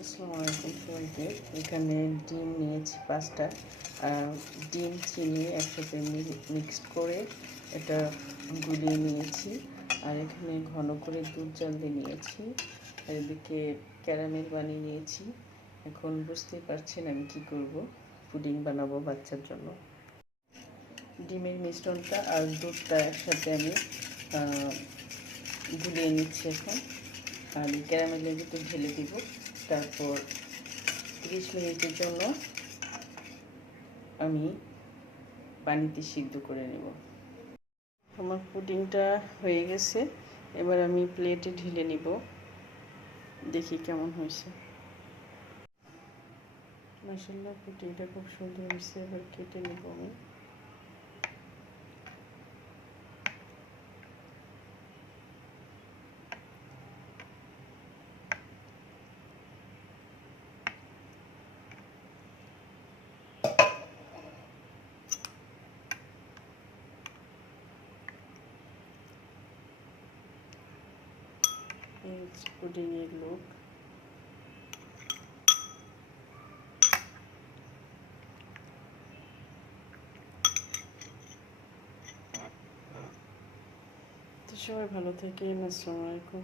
আসসালামু আলাইকুম সবাইকে। এখানে ডিম নিয়েছি 5টা। ডিম চিনি একসাথে মিক্সড করে এটা গুলিয়ে নিয়েছি। আর এখানে ঘন করে দুধ জাল দিয়ে নিয়েছি। আর এদিকে ক্যারামেল বানিয়ে নিয়েছি। এখন বুঝতেই পারছেন আমি কি করব, পুডিং বানাবো বাচ্চার জন্য। ডিমের মিশ্রণটা আর দুধটা একসাথে আমি গুলিয়ে নিচ্ছি এখন। আর ক্যারামেলের ভিতর ঢেলে দিব। তারপর 30 মিনিটের জন্য আমি পানিতে সিদ্ধ করে নেব। আমার পুডিংটা হয়ে গেছে, এবার আমি প্লেটে ঢেলে নিব। দেখি কেমন হয়েছে। মাশাআল্লাহ, পুডিংটা খুব সুন্দর হয়েছে। এবার কেটে নেব আমি। পুডিংয়ের লুক। তো সবাই ভালো থাকেন। আসসালামু আলাইকুম।